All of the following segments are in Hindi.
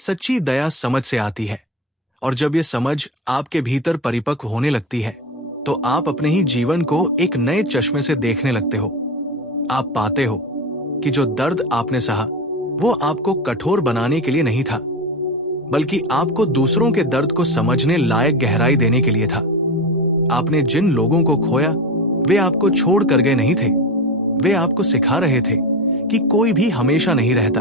सच्ची दया समझ से आती है, और जब ये समझ आपके भीतर परिपक्व होने लगती है तो आप अपने ही जीवन को एक नए चश्मे से देखने लगते हो। आप पाते हो कि जो दर्द आपने सहा वो आपको कठोर बनाने के लिए नहीं था, बल्कि आपको दूसरों के दर्द को समझने लायक गहराई देने के लिए था। आपने जिन लोगों को खोया वे आपको छोड़ कर गए नहीं थे, वे आपको सिखा रहे थे कि कोई भी हमेशा नहीं रहता।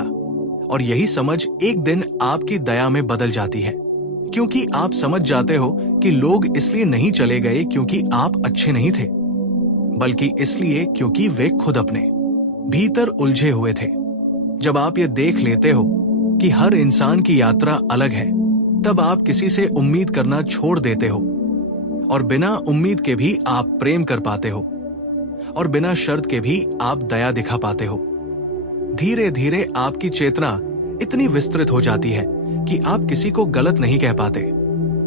और यही समझ एक दिन आपकी दया में बदल जाती है, क्योंकि आप समझ जाते हो कि लोग इसलिए नहीं चले गए क्योंकि आप अच्छे नहीं थे, बल्कि इसलिए क्योंकि वे खुद अपने भीतर उलझे हुए थे। जब आप ये देख लेते हो कि हर इंसान की यात्रा अलग है, तब आप किसी से उम्मीद करना छोड़ देते हो, और बिना उम्मीद के भी आप प्रेम कर पाते हो, और बिना शर्त के भी आप दया दिखा पाते हो। धीरे धीरे आपकी चेतना इतनी विस्तृत हो जाती है कि आप किसी को गलत नहीं कह पाते।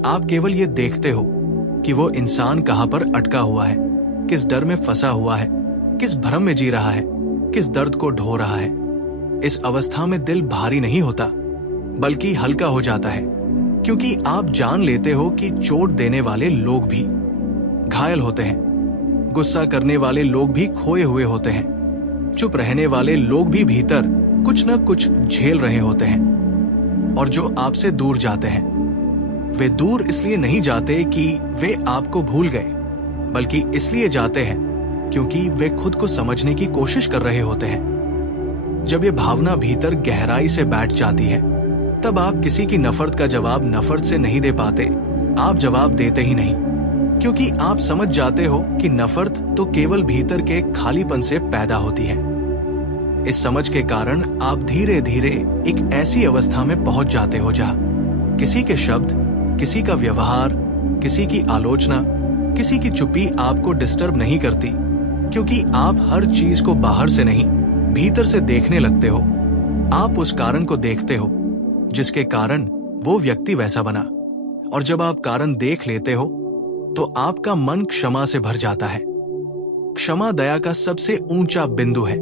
आप केवल ये देखते हो कि वो इंसान कहां पर अटका हुआ है, किस डर में फंसा हुआ है, किस भ्रम में जी रहा है, किस दर्द को ढो रहा है। इस अवस्था में दिल भारी नहीं होता, बल्कि हल्का हो जाता है, क्योंकि आप जान लेते हो कि चोट देने वाले लोग भी घायल होते हैं, गुस्सा करने वाले लोग भी खोए हुए होते हैं, चुप रहने वाले लोग भी भीतर कुछ न कुछ झेल रहे होते हैं। और जो आपसे दूर जाते हैं वे दूर इसलिए नहीं जाते कि वे आपको भूल गए, बल्कि इसलिए जाते हैं क्योंकि वे खुद को समझने की कोशिश कर रहे होते हैं। जब ये भावना भीतर गहराई से बैठ जाती है, तब आप किसी की नफरत का जवाब नफरत से नहीं दे पाते। आप जवाब देते ही नहीं, क्योंकि आप समझ जाते हो कि नफरत तो केवल भीतर के खालीपन से पैदा होती है। इस समझ के कारण आप धीरे धीरे एक ऐसी अवस्था में पहुंच जाते हो जहां किसी के शब्द, किसी का व्यवहार, किसी की आलोचना, किसी की चुप्पी आपको डिस्टर्ब नहीं करती, क्योंकि आप हर चीज को बाहर से नहीं भीतर से देखने लगते हो। आप उस कारण को देखते हो जिसके कारण वो व्यक्ति वैसा बना, और जब आप कारण देख लेते हो तो आपका मन क्षमा से भर जाता है। क्षमा दया का सबसे ऊंचा बिंदु है।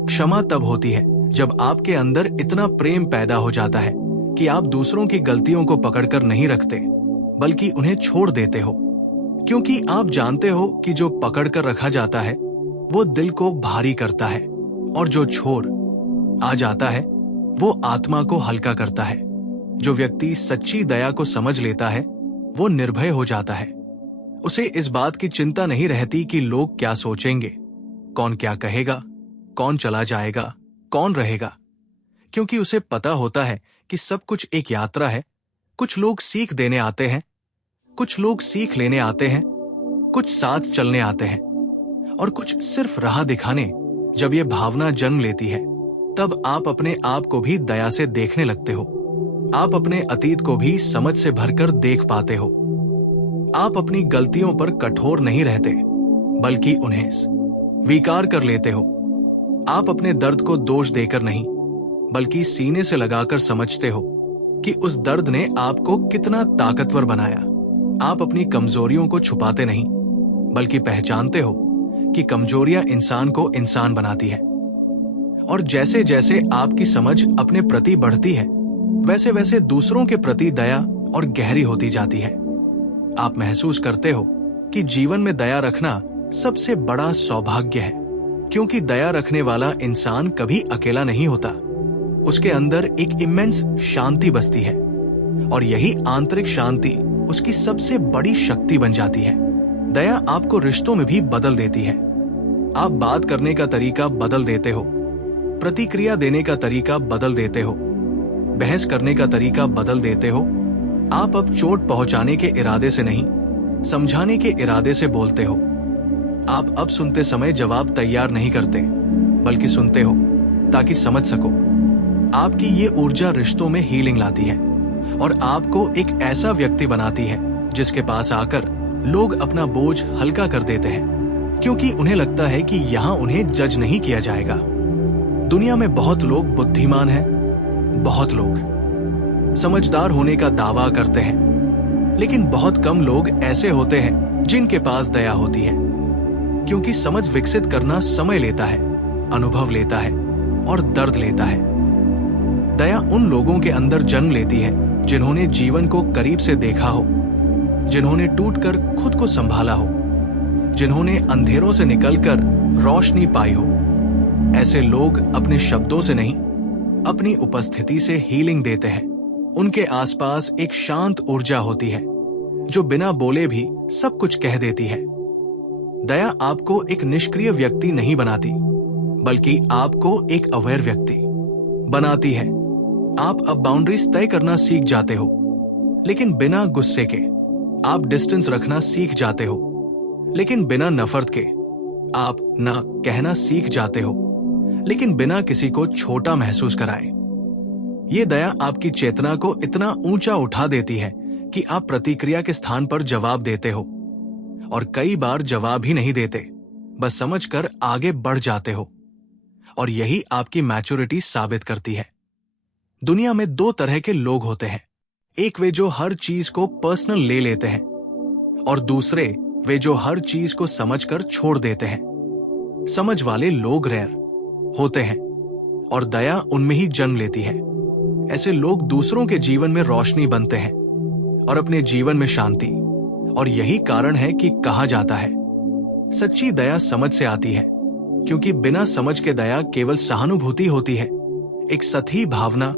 क्षमा तब होती है जब आपके अंदर इतना प्रेम पैदा हो जाता है कि आप दूसरों की गलतियों को पकड़कर नहीं रखते, बल्कि उन्हें छोड़ देते हो, क्योंकि आप जानते हो कि जो पकड़कर रखा जाता है वो दिल को भारी करता है, और जो छोड़ आ जाता है वो आत्मा को हल्का करता है। जो व्यक्ति सच्ची दया को समझ लेता है वो निर्भय हो जाता है। उसे इस बात की चिंता नहीं रहती कि लोग क्या सोचेंगे, कौन क्या कहेगा, कौन चला जाएगा, कौन रहेगा, क्योंकि उसे पता होता है कि सब कुछ एक यात्रा है। कुछ लोग सीख देने आते हैं, कुछ लोग सीख लेने आते हैं, कुछ साथ चलने आते हैं, और कुछ सिर्फ राह दिखाने। जब ये भावना जन्म लेती है, तब आप अपने आप को भी दया से देखने लगते हो। आप अपने अतीत को भी समझ से भरकर देख पाते हो। आप अपनी गलतियों पर कठोर नहीं रहते, बल्कि उन्हें स्वीकार कर लेते हो। आप अपने दर्द को दोष देकर नहीं, बल्कि सीने से लगाकर समझते हो कि उस दर्द ने आपको कितना ताकतवर बनाया। आप अपनी कमजोरियों को छुपाते नहीं, बल्कि पहचानते हो कि कमजोरियां इंसान को इंसान बनाती है। और जैसे जैसे आपकी समझ अपने प्रति बढ़ती है, वैसे वैसे दूसरों के प्रति दया और गहरी होती जाती है। आप महसूस करते हो कि जीवन में दया रखना सबसे बड़ा सौभाग्य है, क्योंकि दया रखने वाला इंसान कभी अकेला नहीं होता। उसके अंदर एक इमेंस शांति बसती है, और यही आंतरिक शांति उसकी सबसे बड़ी शक्ति बन जाती है। दया आपको रिश्तों में भी बदल देती है। आप बात करने का तरीका बदल देते हो, प्रतिक्रिया देने का तरीका बदल देते हो, बहस करने का तरीका बदल देते हो। आप अब चोट पहुंचाने के इरादे से नहीं, समझाने के इरादे से बोलते हो। आप अब सुनते समय जवाब तैयार नहीं करते, बल्कि सुनते हो ताकि समझ सको। आपकी ये ऊर्जा रिश्तों में हीलिंग लाती है, और आपको एक ऐसा व्यक्ति बनाती है जिसके पास आकर लोग अपना बोझ हल्का कर देते हैं, क्योंकि उन्हें लगता है कि यहाँ उन्हें जज नहीं किया जाएगा। दुनिया में बहुत लोग बुद्धिमान हैं, बहुत लोग समझदार होने का दावा करते हैं, लेकिन बहुत कम लोग ऐसे होते हैं जिनके पास दया होती है, क्योंकि समझ विकसित करना समय लेता है, अनुभव लेता है और दर्द लेता है। दया उन लोगों के अंदर जन्म लेती है जिन्होंने जीवन को करीब से देखा हो, जिन्होंने टूटकर खुद को संभाला हो, जिन्होंने अंधेरों से निकलकर रोशनी पाई हो। ऐसे लोग अपने शब्दों से नहीं, अपनी उपस्थिति से हीलिंग देते हैं। उनके आसपास एक शांत ऊर्जा होती है जो बिना बोले भी सब कुछ कह देती है। दया आपको एक निष्क्रिय व्यक्ति नहीं बनाती, बल्कि आपको एक अवेयर व्यक्ति बनाती है। आप अब बाउंड्रीज तय करना सीख जाते हो, लेकिन बिना गुस्से के। आप डिस्टेंस रखना सीख जाते हो, लेकिन बिना नफरत के। आप ना कहना सीख जाते हो, लेकिन बिना किसी को छोटा महसूस कराए। ये दया आपकी चेतना को इतना ऊंचा उठा देती है कि आप प्रतिक्रिया के स्थान पर जवाब देते हो, और कई बार जवाब ही नहीं देते, बस समझकर आगे बढ़ जाते हो। और यही आपकी मैच्योरिटी साबित करती है। दुनिया में दो तरह के लोग होते हैं, एक वे जो हर चीज को पर्सनल ले लेते हैं, और दूसरे वे जो हर चीज को समझकर छोड़ देते हैं। समझ वाले लोग रेयर होते हैं, और दया उनमें ही जन्म लेती है। ऐसे लोग दूसरों के जीवन में रोशनी बनते हैं और अपने जीवन में शांति। और यही कारण है कि कहा जाता है, सच्ची दया समझ से आती है, क्योंकि बिना समझ के दया केवल सहानुभूति होती है, एक सतही भावना,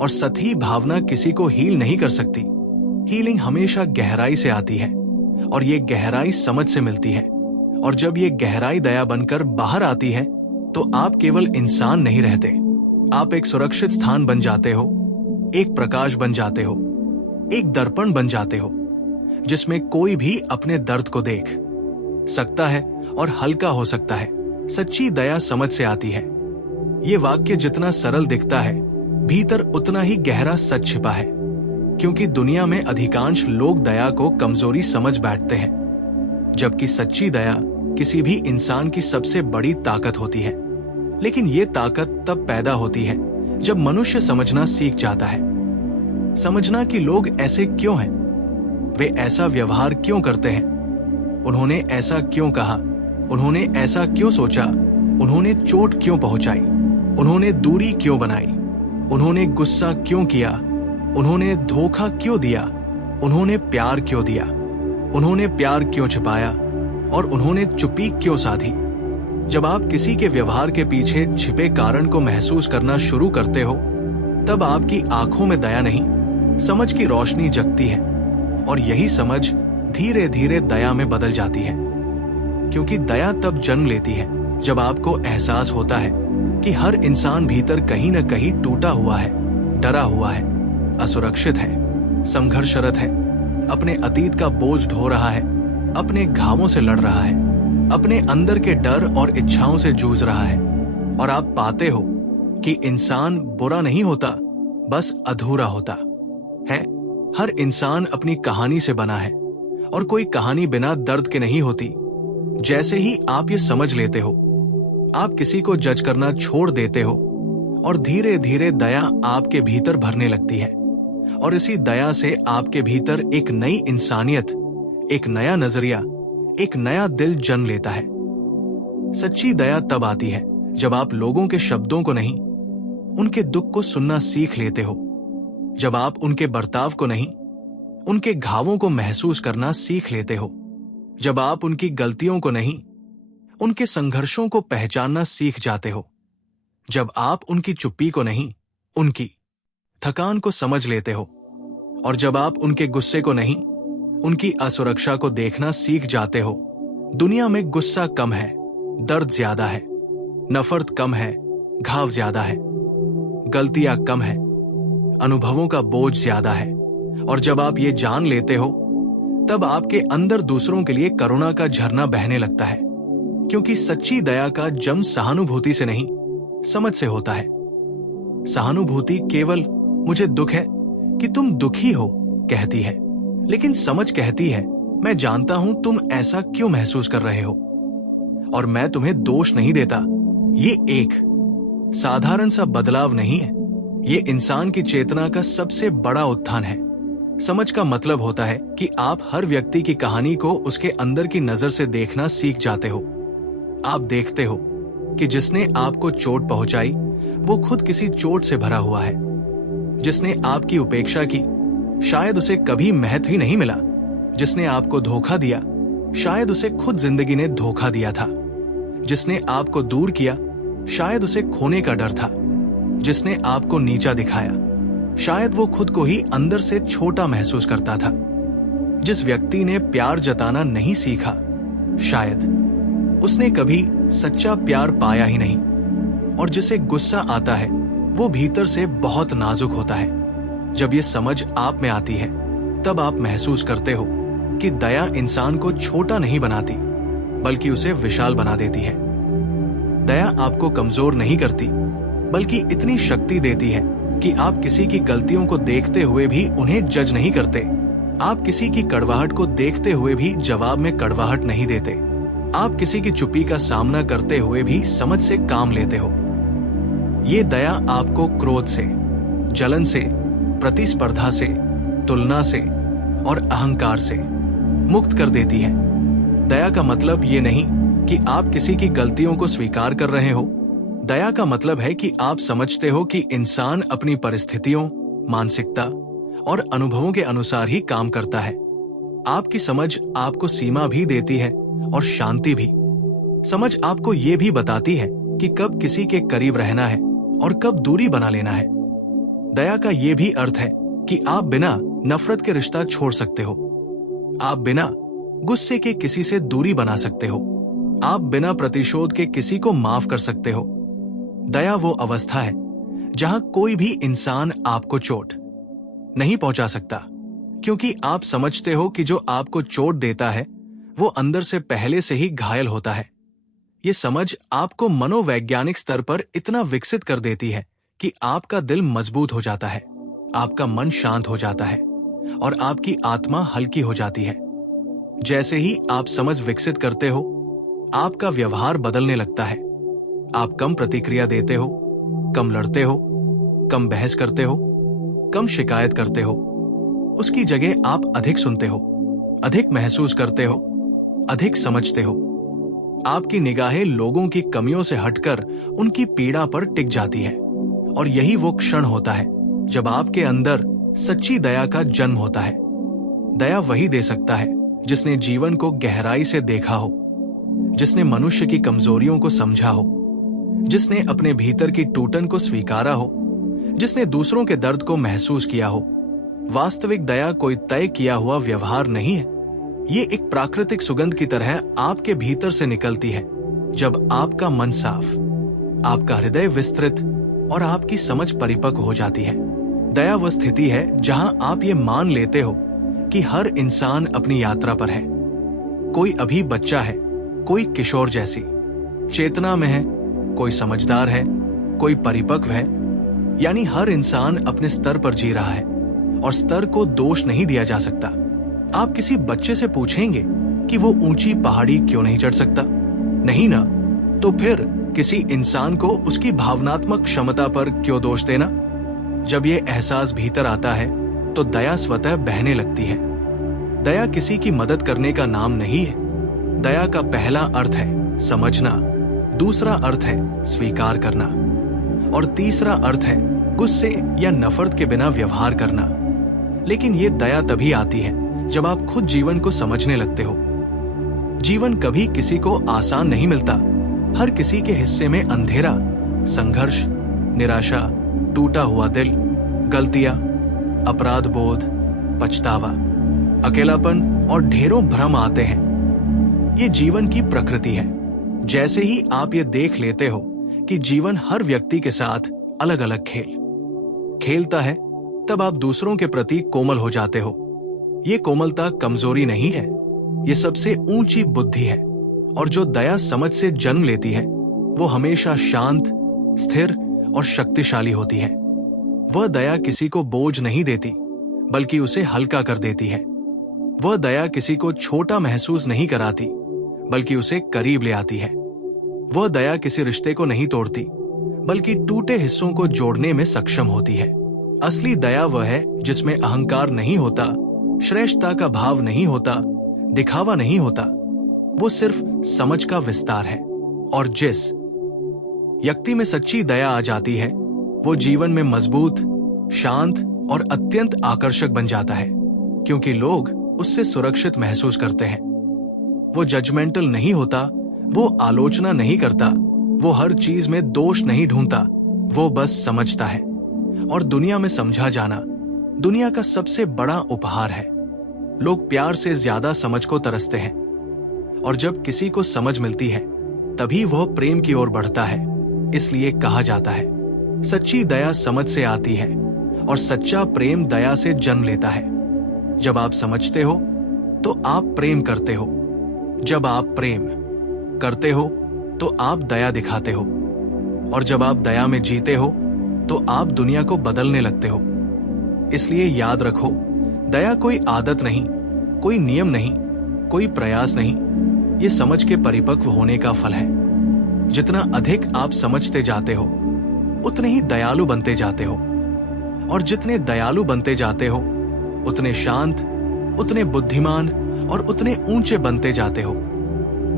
और सतही भावना किसी को हील नहीं कर सकती। हीलिंग हमेशा गहराई से आती है, और ये गहराई समझ से मिलती है। और जब ये गहराई दया बनकर बाहर आती है, तो आप केवल इंसान नहीं रहते, आप एक सुरक्षित स्थान बन जाते हो, एक प्रकाश बन जाते हो, एक दर्पण बन जाते हो, जिसमें कोई भी अपने दर्द को देख सकता है और हल्का हो सकता है। सच्ची दया समझ से आती है। ये वाक्य जितना सरल दिखता है, भीतर उतना ही गहरा सच छिपा है, क्योंकि दुनिया में अधिकांश लोग दया को कमजोरी समझ बैठते हैं, जबकि सच्ची दया किसी भी इंसान की सबसे बड़ी ताकत होती है। लेकिन ये ताकत तब पैदा होती है जब मनुष्य समझना सीख जाता है। समझना कि लोग ऐसे क्यों हैं, वे ऐसा व्यवहार क्यों करते हैं, उन्होंने ऐसा क्यों कहा, उन्होंने ऐसा क्यों सोचा, उन्होंने चोट क्यों पहुंचाई, उन्होंने दूरी क्यों बनाई, उन्होंने गुस्सा क्यों किया, उन्होंने धोखा क्यों दिया, उन्होंने प्यार क्यों दिया, उन्होंने प्यार क्यों छिपाया, और उन्होंने चुप्पी क्यों साधी। जब आप किसी के व्यवहार के पीछे छिपे कारण को महसूस करना शुरू करते हो, तब आपकी आंखों में दया नहीं, समझ की रोशनी जगती है। और यही समझ धीरे धीरे दया में बदल जाती है, क्योंकि दया तब जन्म लेती है जब आपको एहसास होता है कि हर इंसान भीतर कहीं न कहीं टूटा हुआ है, डरा हुआ है, असुरक्षित है, संघर्षरत है, अपने अतीत का बोझ ढो रहा है, अपने घावों से लड़ रहा है, अपने अंदर के डर और इच्छाओं से जूझ रहा है। और आप पाते हो कि इंसान बुरा नहीं होता, बस अधूरा होता है। हर इंसान अपनी कहानी से बना है, और कोई कहानी बिना दर्द के नहीं होती। जैसे ही आप ये समझ लेते हो, आप किसी को जज करना छोड़ देते हो, और धीरे धीरे दया आपके भीतर भरने लगती है। और इसी दया से आपके भीतर एक नई इंसानियत, एक नया नजरिया, एक नया दिल जन्म लेता है। सच्ची दया तब आती है जब आप लोगों के शब्दों को नहीं, उनके दुख को सुनना सीख लेते हो, जब आप उनके बर्ताव को नहीं, उनके घावों को महसूस करना सीख लेते हो, जब आप उनकी गलतियों को नहीं, उनके संघर्षों को पहचानना सीख जाते हो, जब आप उनकी चुप्पी को नहीं, उनकी थकान को समझ लेते हो, और जब आप उनके गुस्से को नहीं, उनकी असुरक्षा को देखना सीख जाते हो। दुनिया में गुस्सा कम है, दर्द ज्यादा है, नफरत कम है, घाव ज्यादा है, गलतियां कम है, अनुभवों का बोझ ज्यादा है। और जब आप ये जान लेते हो, तब आपके अंदर दूसरों के लिए करुणा का झरना बहने लगता है, क्योंकि सच्ची दया का जन्म सहानुभूति से नहीं, समझ से होता है। सहानुभूति केवल मुझे दुख है कि तुम दुखी हो कहती है, लेकिन समझ कहती है मैं जानता हूं तुम ऐसा क्यों महसूस कर रहे हो, और मैं तुम्हें दोष नहीं देता। ये एक साधारण सा बदलाव नहीं है, ये इंसान की चेतना का सबसे बड़ा उत्थान है। समझ का मतलब होता है कि आप हर व्यक्ति की कहानी को उसके अंदर की नजर से देखना सीख जाते हो। आप देखते हो कि जिसने आपको चोट पहुंचाई वो खुद किसी चोट से भरा हुआ है, जिसने आपकी उपेक्षा की, शायद उसे कभी महत्व ही नहीं मिला। जिसने आपको धोखा दिया, शायद उसे खुद जिंदगी ने धोखा दिया था। जिसने आपको दूर किया, शायद उसे खोने का डर था। जिसने आपको नीचा दिखाया, शायद वो खुद को ही अंदर से छोटा महसूस करता था। जिस व्यक्ति ने प्यार जताना नहीं सीखा, शायद उसने कभी सच्चा प्यार पाया ही नहीं। और जिसे गुस्सा आता है, वो भीतर से बहुत नाजुक होता है। जब ये समझ आप में आती है, तब आप महसूस करते हो कि दया इंसान को छोटा नहीं बनाती, बल्कि उसे विशाल बना देती है। दया आपको कमजोर नहीं करती, बल्कि इतनी शक्ति देती है कि आप किसी की गलतियों को देखते हुए भी उन्हें जज नहीं करते। आप किसी की कड़वाहट को देखते हुए भी जवाब में कड़वाहट नहीं देते। आप किसी की चुप्पी का सामना करते हुए भी समझ से काम लेते हो। ये दया आपको क्रोध से, जलन से, प्रतिस्पर्धा से, तुलना से और अहंकार से मुक्त कर देती है। दया का मतलब ये नहीं कि आप किसी की गलतियों को स्वीकार कर रहे हो। दया का मतलब है कि आप समझते हो कि इंसान अपनी परिस्थितियों, मानसिकता और अनुभवों के अनुसार ही काम करता है। आपकी समझ आपको सीमा भी देती है और शांति भी। समझ आपको ये भी बताती है कि कब किसी के करीब रहना है और कब दूरी बना लेना है। दया का ये भी अर्थ है कि आप बिना नफरत के रिश्ता छोड़ सकते हो। आप बिना गुस्से के किसी से दूरी बना सकते हो। आप बिना प्रतिशोध के किसी को माफ कर सकते हो। दया वो अवस्था है जहां कोई भी इंसान आपको चोट नहीं पहुंचा सकता, क्योंकि आप समझते हो कि जो आपको चोट देता है वो अंदर से पहले से ही घायल होता है। ये समझ आपको मनोवैज्ञानिक स्तर पर इतना विकसित कर देती है कि आपका दिल मजबूत हो जाता है, आपका मन शांत हो जाता है और आपकी आत्मा हल्की हो जाती है। जैसे ही आप समझ विकसित करते हो, आपका व्यवहार बदलने लगता है। आप कम प्रतिक्रिया देते हो, कम लड़ते हो, कम बहस करते हो, कम शिकायत करते हो। उसकी जगह आप अधिक सुनते हो, अधिक महसूस करते हो, अधिक समझते हो। आपकी निगाहें लोगों की कमियों से हटकर उनकी पीड़ा पर टिक जाती है। और यही वो क्षण होता है जब आपके अंदर सच्ची दया का जन्म होता है। दया वही दे सकता है जिसने जीवन को गहराई से देखा हो, जिसने मनुष्य की कमजोरियों को समझा हो, जिसने अपने भीतर की टूटन को स्वीकारा हो, जिसने दूसरों के दर्द को महसूस किया हो। वास्तविक दया कोई तय किया हुआ व्यवहार नहीं है। ये एक प्राकृतिक सुगंध की तरह आपके भीतर से निकलती है जब आपका मन साफ, आपका हृदय विस्तृत और आपकी समझ परिपक्व हो जाती है। दया वह स्थिति है जहां आप ये मान लेते हो कि हर इंसान अपनी यात्रा पर है। कोई अभी बच्चा है, कोई किशोर जैसी चेतना में है, कोई समझदार है, कोई परिपक्व है। यानी हर इंसान अपने स्तर पर जी रहा है और स्तर को दोष नहीं दिया जा सकता। आप किसी बच्चे से पूछेंगे कि वो ऊंची पहाड़ी क्यों नहीं चढ़ सकता? नहीं ना? तो फिर किसी इंसान को उसकी भावनात्मक क्षमता पर क्यों दोष देना? जब ये एहसास भीतर आता है तो दया स्वतः बहने लगती है। दया किसी की मदद करने का नाम नहीं है। दया का पहला अर्थ है समझना, दूसरा अर्थ है स्वीकार करना और तीसरा अर्थ है गुस्से या नफरत के बिना व्यवहार करना। लेकिन ये दया तभी आती है जब आप खुद जीवन को समझने लगते हो। जीवन कभी किसी को आसान नहीं मिलता। हर किसी के हिस्से में अंधेरा, संघर्ष, निराशा, टूटा हुआ दिल, गलतियां, अपराध बोध, पछतावा, अकेलापन और ढेरों भ्रम आते हैं। ये जीवन की प्रकृति है। जैसे ही आप ये देख लेते हो कि जीवन हर व्यक्ति के साथ अलग अलग खेल खेलता है, तब आप दूसरों के प्रति कोमल हो जाते हो। ये कोमलता कमजोरी नहीं है, ये सबसे ऊंची बुद्धि है। और जो दया समझ से जन्म लेती है वो हमेशा शांत, स्थिर और शक्तिशाली होती है। वह दया किसी को बोझ नहीं देती, बल्कि उसे हल्का कर देती है। वह दया किसी को छोटा महसूस नहीं कराती, बल्कि उसे करीब ले आती है। वह दया किसी रिश्ते को नहीं तोड़ती, बल्कि टूटे हिस्सों को जोड़ने में सक्षम होती है। असली दया वह है जिसमें अहंकार नहीं होता, श्रेष्ठता का भाव नहीं होता, दिखावा नहीं होता। वो सिर्फ समझ का विस्तार है। और जिस व्यक्ति में सच्ची दया आ जाती है वो जीवन में मजबूत, शांत और अत्यंत आकर्षक बन जाता है, क्योंकि लोग उससे सुरक्षित महसूस करते हैं। वो जजमेंटल नहीं होता, वो आलोचना नहीं करता, वो हर चीज में दोष नहीं ढूंढता, वो बस समझता है। और दुनिया में समझा जाना दुनिया का सबसे बड़ा उपहार है। लोग प्यार से ज्यादा समझ को तरसते हैं, और जब किसी को समझ मिलती है तभी वह प्रेम की ओर बढ़ता है। इसलिए कहा जाता है, सच्ची दया समझ से आती है और सच्चा प्रेम दया से जन्म लेता है। जब आप समझते हो तो आप प्रेम करते हो, जब आप प्रेम करते हो तो आप दया दिखाते हो, और जब आप दया में जीते हो तो आप दुनिया को बदलने लगते हो। इसलिए याद रखो, दया कोई आदत नहीं, कोई नियम नहीं, कोई प्रयास नहीं, ये समझ के परिपक्व होने का फल है। जितना अधिक आप समझते जाते हो उतने ही दयालु बनते जाते हो, और जितने दयालु बनते जाते हो उतने शांत, उतने बुद्धिमान और उतने ऊंचे बनते जाते हो।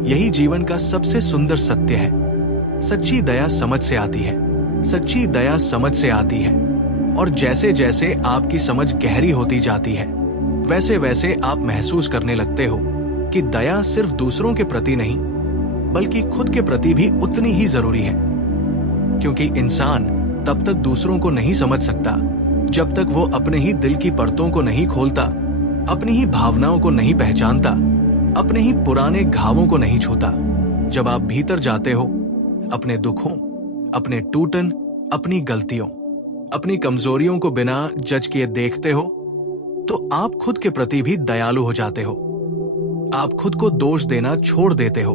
यही जीवन का सबसे सुंदर सत्य है। सच्ची दया समझ से आती है, सच्ची दया समझ से आती है। और जैसे जैसे आपकी समझ गहरी होती जाती है, वैसे वैसे आप महसूस करने लगते हो कि दया सिर्फ दूसरों के प्रति नहीं, बल्कि खुद के प्रति भी उतनी ही जरूरी है। क्योंकि इंसान तब तक दूसरों को नहीं समझ सकता जब तक वो अपने ही दिल की परतों को नहीं खोलता, अपनी ही भावनाओं को नहीं पहचानता, अपने ही पुराने घावों को नहीं छूता। जब आप भीतर जाते हो, अपने दुखों, अपने टूटन, अपनी गलतियों, अपनी कमजोरियों को बिना जज किए देखते हो, तो आप खुद के प्रति भी दयालु हो जाते हो। आप खुद को दोष देना छोड़ देते हो,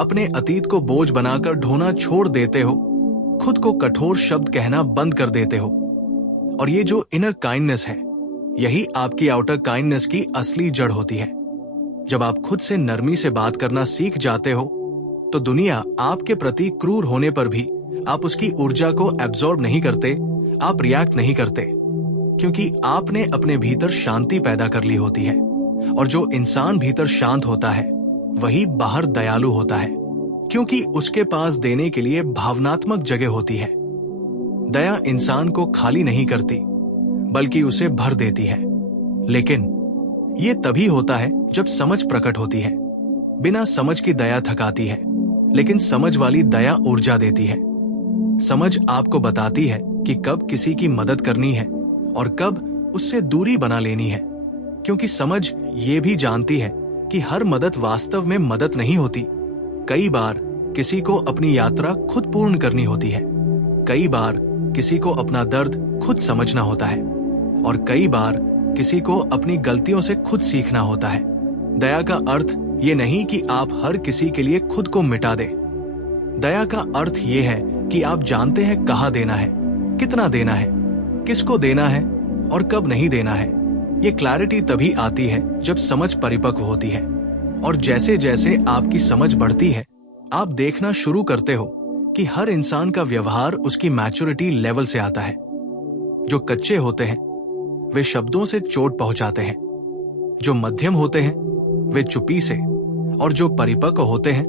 अपने अतीत को बोझ बनाकर ढोना छोड़ देते हो, खुद को कठोर शब्द कहना बंद कर देते हो। और ये जो इनर काइंडनेस है, यही आपकी आउटर काइंडनेस की असली जड़ होती है। जब आप खुद से नरमी से बात करना सीख जाते हो, तो दुनिया आपके प्रति क्रूर होने पर भी आप उसकी ऊर्जा को एब्जॉर्ब नहीं करते, आप रिएक्ट नहीं करते, क्योंकि आपने अपने भीतर शांति पैदा कर ली होती है। और जो इंसान भीतर शांत होता है वही बाहर दयालु होता है, क्योंकि उसके पास देने के लिए भावनात्मक जगह होती है। दया इंसान को खाली नहीं करती, बल्कि उसे भर देती है। लेकिन ये तभी होता है जब समझ प्रकट होती है। बिना समझ की दया थकाती है, लेकिन समझ वाली दया ऊर्जा देती है। समझ आपको बताती है कि कब किसी की मदद करनी है और कब उससे दूरी बना लेनी है, क्योंकि समझ ये भी जानती है कि हर मदद वास्तव में मदद नहीं होती। कई बार किसी को अपनी यात्रा खुद पूर्ण करनी होती है, कई बार किसी को अपना दर्द खुद समझना होता है, और कई बार किसी को अपनी गलतियों से खुद सीखना होता है। दया का अर्थ ये नहीं कि आप हर किसी के लिए खुद को मिटा दें। दया का अर्थ ये है कि आप जानते हैं कहाँ देना है, कितना देना है, किसको देना है और कब नहीं देना है। ये क्लैरिटी तभी आती है जब समझ परिपक्व होती है। और जैसे जैसे आपकी समझ बढ़ती है, आप देखना शुरू करते हो कि हर इंसान का व्यवहार उसकी मैच्योरिटी लेवल से आता है। जो कच्चे होते हैं वे शब्दों से चोट पहुंचाते हैं, जो मध्यम होते हैं वे चुप्पी से, और जो परिपक्व होते हैं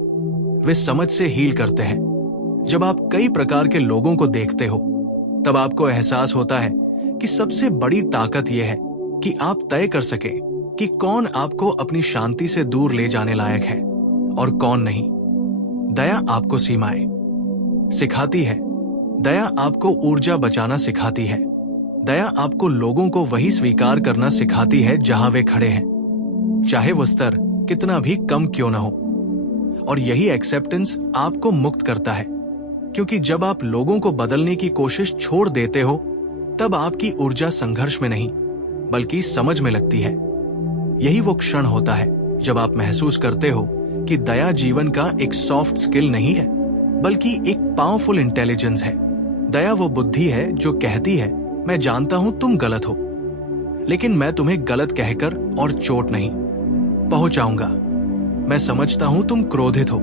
वे समझ से हील करते हैं। जब आप कई प्रकार के लोगों को देखते हो, तब आपको एहसास होता है कि सबसे बड़ी ताकत यह है कि आप तय कर सके कि कौन आपको अपनी शांति से दूर ले जाने लायक है और कौन नहीं। दया आपको सीमाएं सिखाती है, दया आपको ऊर्जा बचाना सिखाती है, दया आपको लोगों को वही स्वीकार करना सिखाती है जहां वे खड़े हैं, चाहे वो स्तर कितना भी कम क्यों ना हो। और यही एक्सेप्टेंस आपको मुक्त करता है, क्योंकि जब आप लोगों को बदलने की कोशिश छोड़ देते हो, तब आपकी ऊर्जा संघर्ष में नहीं बल्कि समझ में लगती है। यही वो क्षण होता है जब आप महसूस करते हो कि दया जीवन का एक सॉफ्ट स्किल नहीं है, बल्कि एक पावरफुल इंटेलिजेंस है। दया वो बुद्धि है जो कहती है, मैं जानता हूं तुम गलत हो, लेकिन मैं तुम्हें गलत कहकर और चोट नहीं पहुंचाऊंगा। मैं समझता हूं तुम क्रोधित हो,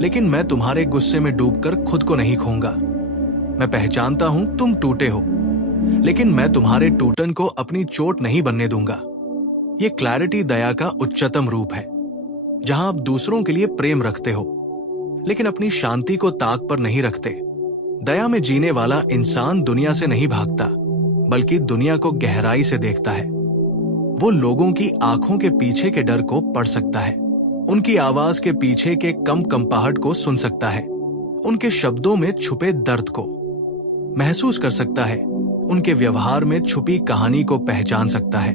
लेकिन मैं तुम्हारे गुस्से में डूबकर खुद को नहीं खोऊंगा। मैं पहचानता हूं तुम टूटे हो, लेकिन मैं तुम्हारे टूटन को अपनी चोट नहीं बनने दूंगा। ये क्लैरिटी दया का उच्चतम रूप है, जहां आप दूसरों के लिए प्रेम रखते हो, लेकिन अपनी शांति को ताक पर नहीं रखते। दया में जीने वाला इंसान दुनिया से नहीं भागता, बल्कि दुनिया को गहराई से देखता है। वो लोगों की आंखों के पीछे के डर को पढ़ सकता है, उनकी आवाज के पीछे के कंपकंपाहट को सुन सकता है, उनके शब्दों में छुपे दर्द को महसूस कर सकता है, उनके व्यवहार में छुपी कहानी को पहचान सकता है,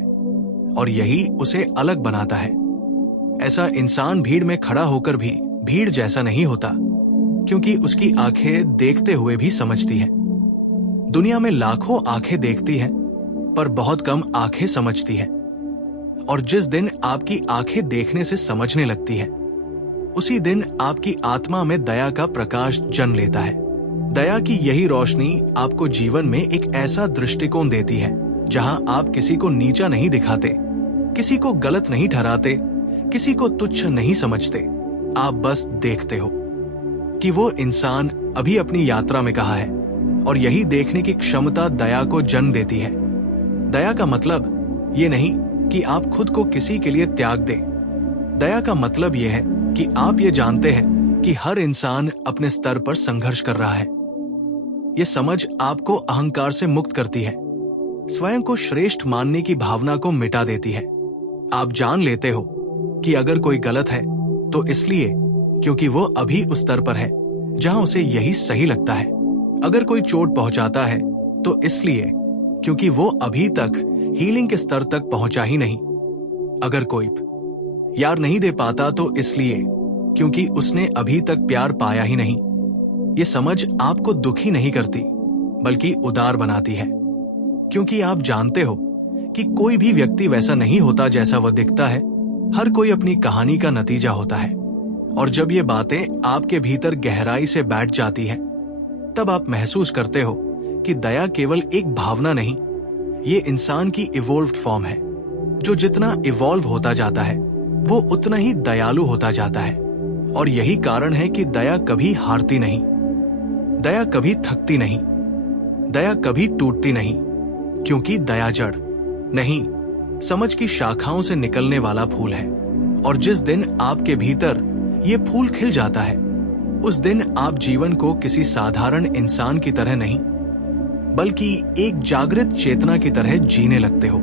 और यही उसे अलग बनाता है। ऐसा इंसान भीड़ में खड़ा होकर भी भीड़ जैसा नहीं होता, क्योंकि उसकी आंखें देखते हुए भी समझती हैं। दुनिया में लाखों आंखें देखती हैं, पर बहुत कम आंखें समझती हैं। और जिस दिन आपकी आंखें देखने से समझने लगती हैं, उसी दिन आपकी आत्मा में दया का प्रकाश जन्म लेता है। दया की यही रोशनी आपको जीवन में एक ऐसा दृष्टिकोण देती है जहां आप किसी को नीचा नहीं दिखाते, किसी को गलत नहीं ठहराते, किसी को तुच्छ नहीं समझते। आप बस देखते हो कि वो इंसान अभी अपनी यात्रा में कहाँ है, और यही देखने की क्षमता दया को जन्म देती है। दया का मतलब ये नहीं कि आप खुद को किसी के लिए त्याग दें। दया का मतलब यह है कि आप ये जानते हैं कि हर इंसान अपने स्तर पर संघर्ष कर रहा है। ये समझ आपको अहंकार से मुक्त करती है, स्वयं को श्रेष्ठ मानने की भावना को मिटा देती है। आप जान लेते हो कि अगर कोई गलत है तो इसलिए क्योंकि वो अभी उस स्तर पर है जहां उसे यही सही लगता है। अगर कोई चोट पहुंचाता है तो इसलिए क्योंकि वो अभी तक हीलिंग के स्तर तक पहुंचा ही नहीं। अगर कोई यार नहीं दे पाता तो इसलिए क्योंकि उसने अभी तक प्यार पाया ही नहीं। ये समझ आपको दुखी नहीं करती, बल्कि उदार बनाती है, क्योंकि आप जानते हो कि कोई भी व्यक्ति वैसा नहीं होता जैसा वह दिखता है। हर कोई अपनी कहानी का नतीजा होता है। और जब ये बातें आपके भीतर गहराई से बैठ जाती हैं, तब आप महसूस करते हो कि दया केवल एक भावना नहीं, ये इंसान की इवॉल्व्ड फॉर्म है, जो जितना इवॉल्व होता जाता है वो उतना ही दयालु होता जाता है। और यही कारण है कि दया कभी हारती नहीं, दया कभी थकती नहीं, दया कभी टूटती नहीं, क्योंकि दया जड़ नहीं, समझ की शाखाओं से निकलने वाला फूल है। और जिस दिन आपके भीतर ये फूल खिल जाता है, उस दिन आप जीवन को किसी साधारण इंसान की तरह नहीं, बल्कि एक जागृत चेतना की तरह जीने लगते हो।